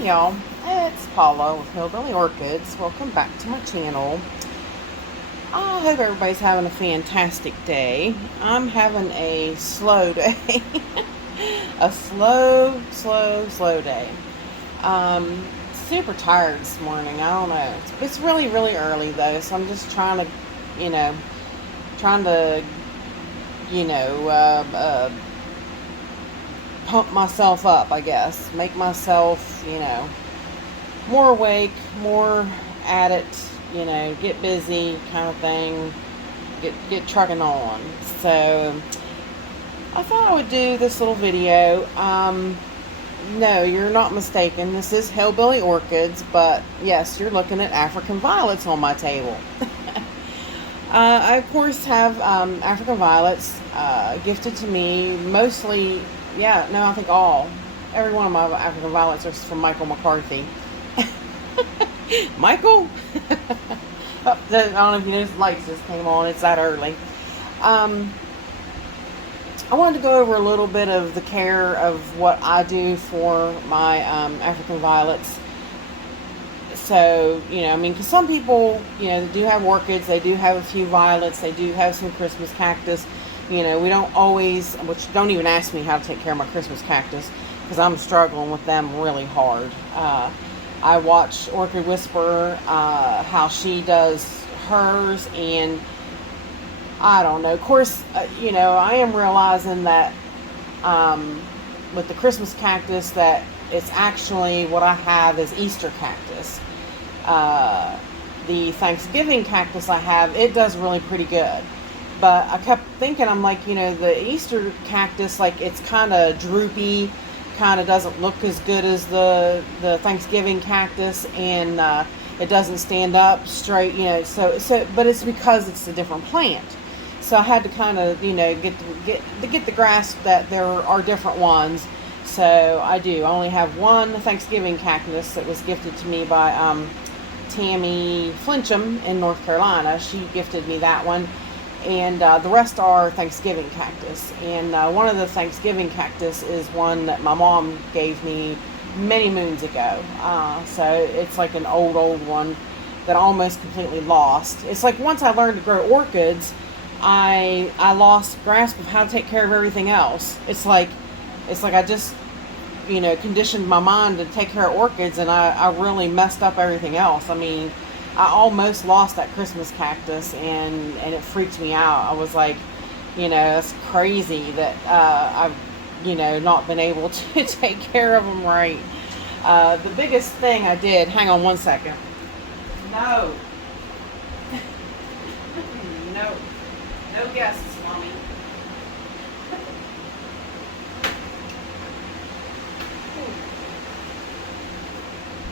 Hey y'all, it's Paula with Hillbilly Orchids. Welcome back to my channel. I hope everybody's having a fantastic day. I'm having a slow day. A slow day. Super tired this morning. I don't know. It's really, really early though, so I'm just trying to, you know, trying to, you know, pump myself up, I guess. Make myself, you know, more awake, more at it, you know, get busy kind of thing, get trucking on. So I thought I would do this little video. No, you're not mistaken. This is Hillbilly Orchids, but yes, you're looking at African violets on my table. I, of course, have African violets gifted to me, mostly, yeah, no, I think every one of my African violets are from Michael McCarthy. Michael? Oh, I don't know if you noticed, the lights just came on. It's that early. I wanted to go over a little bit of the care of what I do for my African violets. So, you know, I mean, because some people, you know, they do have orchids, they do have a few violets, they do have some Christmas cactus. You know, we don't always, which don't even ask me how to take care of my Christmas cactus, because I'm struggling with them really hard. I watch Orchid Whisperer, how she does hers, and I don't know. Of course, you know, I am realizing that with the Christmas cactus that it's actually what I have is Easter cactus. The Thanksgiving cactus I have, it does really pretty good. But I kept thinking, I'm like, you know, the Easter cactus, like, it's kind of droopy, kind of doesn't look as good as the Thanksgiving cactus, and it doesn't stand up straight, you know, so but it's because it's a different plant. So I had to kind of, you know, get the grasp that there are different ones. So I do. I only have one Thanksgiving cactus that was gifted to me by Tammy Flincham in North Carolina. She gifted me that one. And the rest are Thanksgiving cactus. And one of the Thanksgiving cactus is one that my mom gave me many moons ago. So it's like an old one that I almost completely lost. It's like once I learned to grow orchids, I lost grasp of how to take care of everything else. It's like I just, you know, conditioned my mind to take care of orchids, and I really messed up everything else. I mean, I almost lost that Christmas cactus, and it freaked me out. I was like, you know, that's crazy that I've, you know, not been able to take care of them right. The biggest thing I did, hang on one second. No. No guests, Mommy.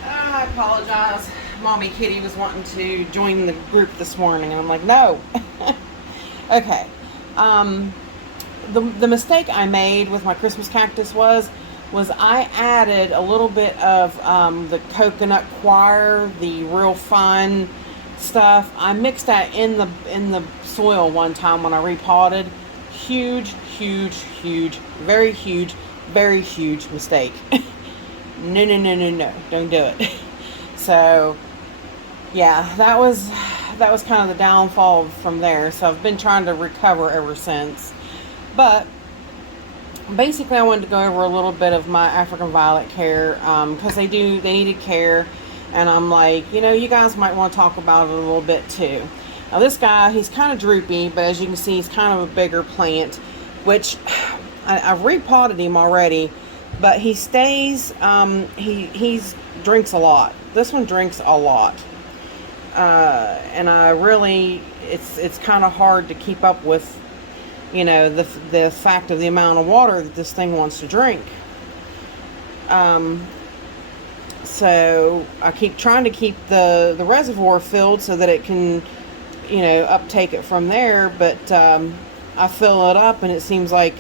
I apologize. Mommy Kitty was wanting to join the group this morning, and I'm like, no. Okay. The mistake I made with my Christmas cactus was I added a little bit of the coconut coir, the real fine stuff. I mixed that in the soil one time when I repotted. Huge, very huge mistake. No, don't do it. So yeah, that was kind of the downfall from there. So I've been trying to recover ever since. But basically, I wanted to go over a little bit of my African violet care, because they needed care, and I'm like, you know, you guys might want to talk about it a little bit too. Now this guy, he's kind of droopy, but as you can see, he's kind of a bigger plant, which I've repotted him already, but he stays, he's drinks a lot. This one drinks a lot, and I really, it's kind of hard to keep up with, you know, the fact of the amount of water that this thing wants to drink. So I keep trying to keep the reservoir filled so that it can, you know, uptake it from there, but I fill it up, and it seems like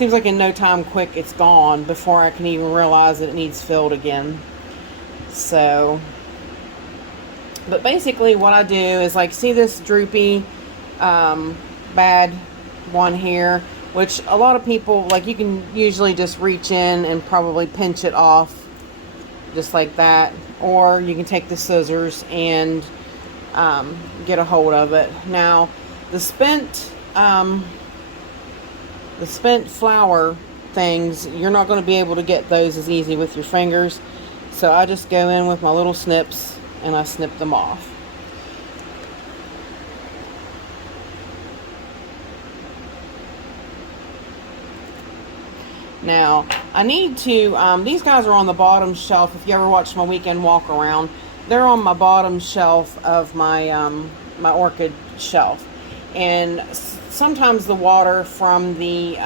in no time quick it's gone before I can even realize that it needs filled again. So, but basically what I do is, like, see this droopy bad one here, which a lot of people, like, you can usually just reach in and probably pinch it off just like that, or you can take the scissors and get a hold of it. Now, the spent flower things, you're not going to be able to get those as easy with your fingers. So I just go in with my little snips and I snip them off. Now, I need to, these guys are on the bottom shelf. If you ever watch my weekend walk around, they're on my bottom shelf of my, my orchid shelf. And sometimes the water from the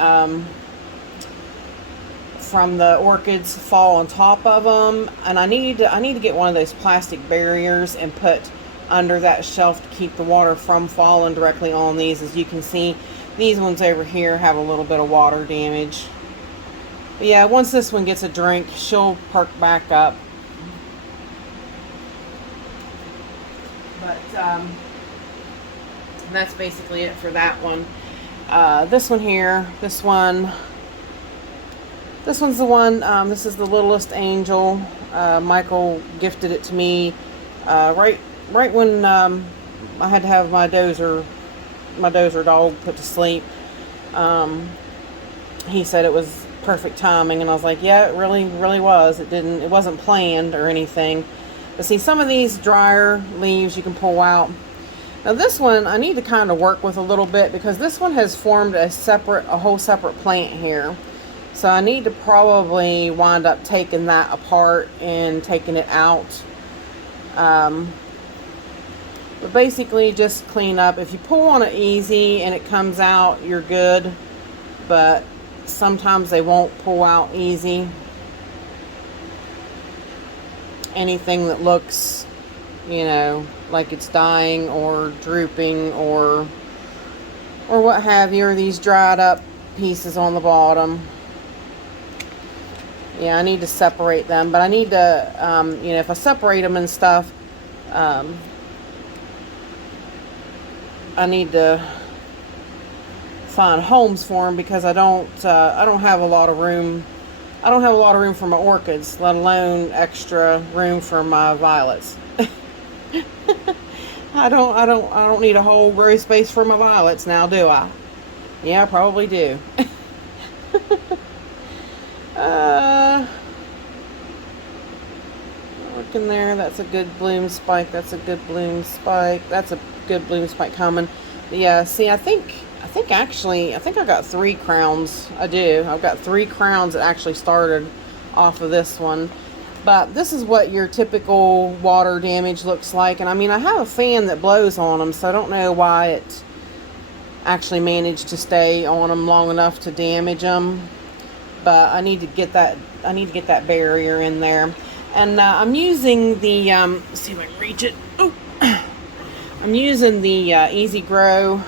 orchids fall on top of them. And I need to get one of those plastic barriers and put under that shelf to keep the water from falling directly on these. As you can see, these ones over here have a little bit of water damage. But yeah, once this one gets a drink, she'll perk back up. But that's basically it for that one. This one here, this one's the one, this is the littlest angel. Michael gifted it to me right when I had to have my dozer dog put to sleep. He said it was perfect timing, and I was like, yeah, it really was. It wasn't planned or anything. But see, some of these drier leaves you can pull out. Now this one I need to kind of work with a little bit, because this one has formed a whole separate plant here. So I need to probably wind up taking that apart and taking it out. But basically just clean up. If you pull on it easy and it comes out, you're good. But sometimes they won't pull out easy. Anything that looks, you know, like it's dying or drooping or what have you, or these dried up pieces on the bottom. Yeah, I need to separate them, but I need to, you know, if I separate them and stuff, I need to find homes for them, because I don't have a lot of room. I don't have a lot of room for my orchids, let alone extra room for my violets. I don't need a whole grow space for my violets now, do I? Yeah, I probably do. Looking there, that's a good bloom spike. That's a good bloom spike. That's a good bloom spike coming. But yeah, see, I think I've got 3 crowns. I do. I've got 3 crowns that actually started off of this one. But this is what your typical water damage looks like. And I mean, I have a fan that blows on them, so I don't know why it actually managed to stay on them long enough to damage them. But I need to get that barrier in there. And I'm using the let's see if I can reach it. Oh. I'm using the Easy Grow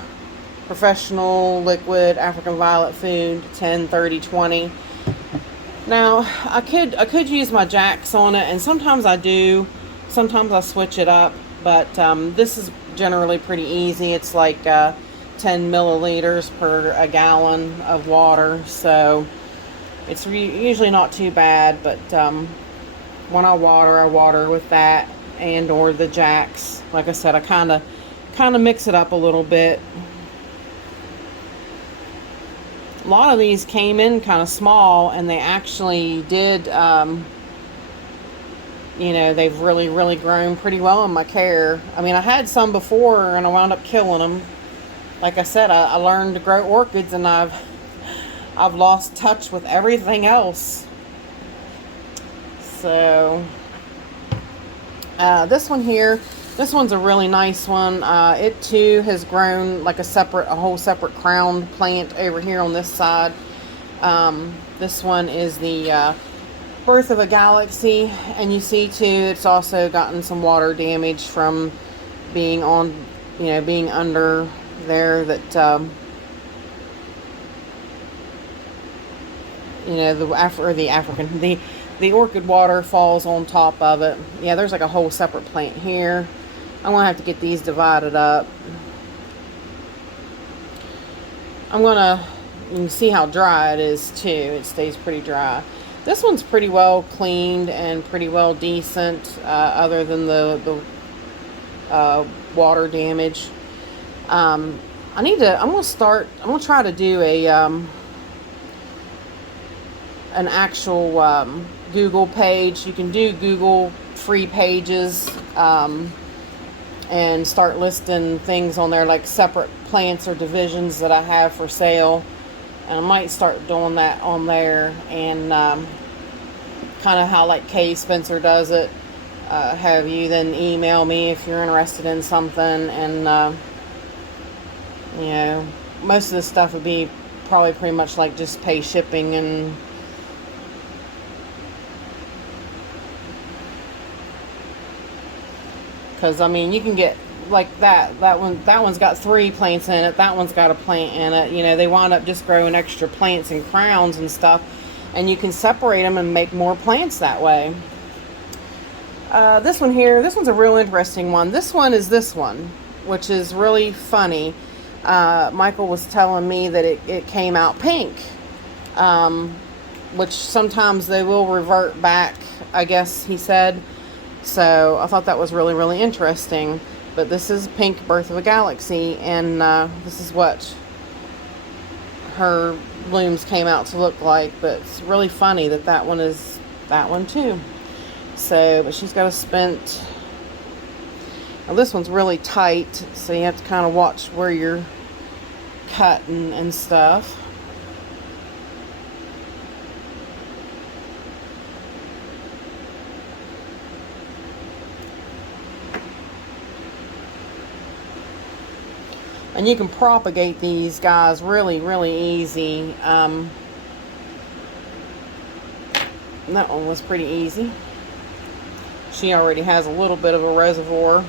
Professional Liquid African Violet Food 10, 30, 20. Now I could use my jacks on it, and sometimes I do. Sometimes I switch it up, but this is generally pretty easy. It's like 10 milliliters per a gallon of water, so it's usually not too bad. But when I water with that and or the jacks. Like I said, I kind of mix it up a little bit. A lot of these came in kind of small, and they actually did, you know, they've really grown pretty well in my care. I mean, I had some before and I wound up killing them. Like I said, I learned to grow orchids, and I've lost touch with everything else. So this one here, this one's a really nice one. It too has grown like a whole separate crown plant over here on this side. This one is the Birth of a Galaxy, and you see too, it's also gotten some water damage from being on, you know, being under there. That you know, the orchid water falls on top of it. Yeah, there's like a whole separate plant here. I'm gonna have to get these divided up. You can see how dry it is too. It stays pretty dry. This one's pretty well cleaned and pretty well decent, other than the water damage. I'm gonna try to do an actual Google page. You can do Google free pages, and start listing things on there, like separate plants or divisions that I have for sale. And I might start doing that on there, and kind of how like Kay Spencer does it. Have you then email me if you're interested in something, and you know, most of this stuff would be probably pretty much like just pay shipping. And because I mean, you can get like that one's got 3 plants in it, that one's got a plant in it, you know, they wind up just growing extra plants and crowns and stuff, and you can separate them and make more plants that way. This one here, this one's a real interesting one. This one, which is really funny. Michael was telling me that it came out pink, which sometimes they will revert back, I guess he said. So I thought that was really, really interesting. But this is Pink Birth of a Galaxy, and this is what her blooms came out to look like. But it's really funny that that one is that one too. So, but she's got a spent. Now this one's really tight, so you have to kind of watch where you're cutting and stuff. And you can propagate these guys really, really easy. That one was pretty easy. She already has a little bit of a reservoir,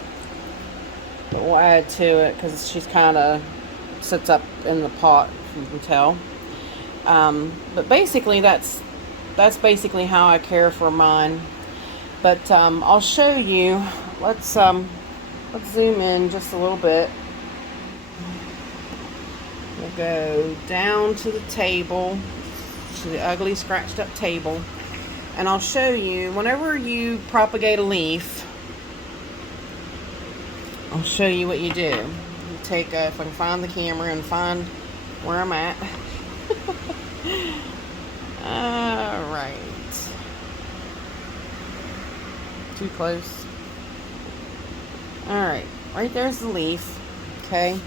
but we'll add to it because she's kind of sits up in the pot, if you can tell. But basically, that's basically how I care for mine. But I'll show you. Let's zoom in just a little bit. We'll go down to the table, to the ugly scratched up table, and I'll show you whenever you propagate a leaf. I'll show you what you do. You take if I can find the camera and find where I'm at. All right. Too close. All right. Right there's the leaf. Okay.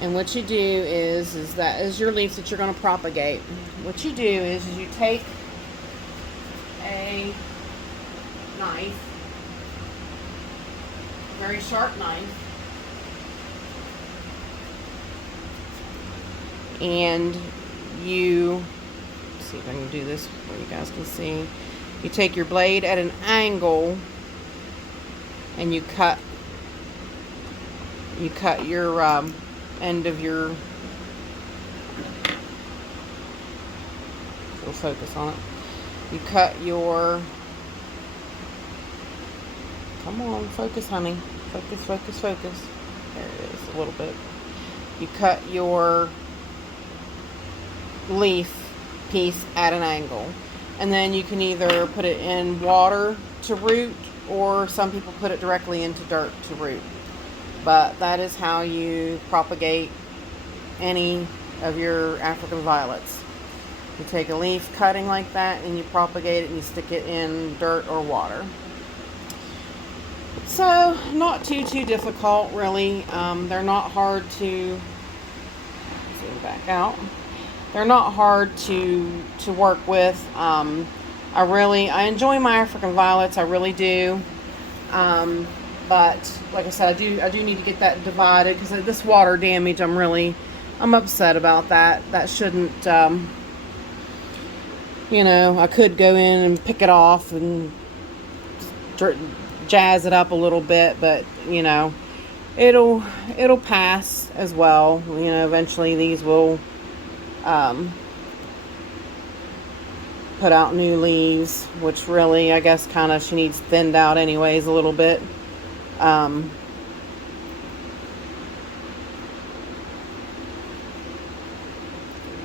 And what you do is that is your leaf that you're going to propagate. What you do is you take a knife, a very sharp knife, and you, let's see if I can do this where you guys can see. You take your blade at an angle and you cut your end of your, we'll focus on it. You cut your, come on, focus, honey. Focus, focus, focus. There it is, a little bit. You cut your leaf piece at an angle. And then you can either put it in water to root, or some people put it directly into dirt to root. But that is how you propagate any of your African violets. You take a leaf cutting like that and you propagate it and you stick it in dirt or water. So, not too difficult, really. They're not hard to, zoom back out. They're not hard to work with. I enjoy my African violets, I really do. But like I said, I do need to get that divided because this water damage, I'm upset about that. That shouldn't, you know, I could go in and pick it off and jazz it up a little bit, but you know, it'll pass as well. You know, eventually these will put out new leaves, which really, I guess, kind of she needs thinned out anyways a little bit.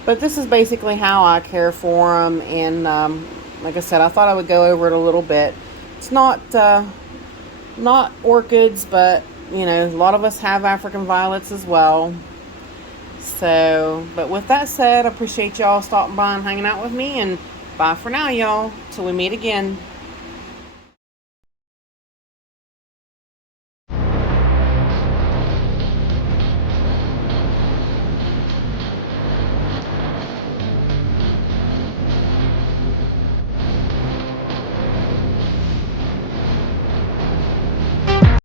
But this is basically how I care for them. And like I said, I thought I would go over it a little bit. It's not orchids, but you know, a lot of us have African violets as well. So, but with that said, I appreciate y'all stopping by and hanging out with me, and bye for now, y'all, till we meet again.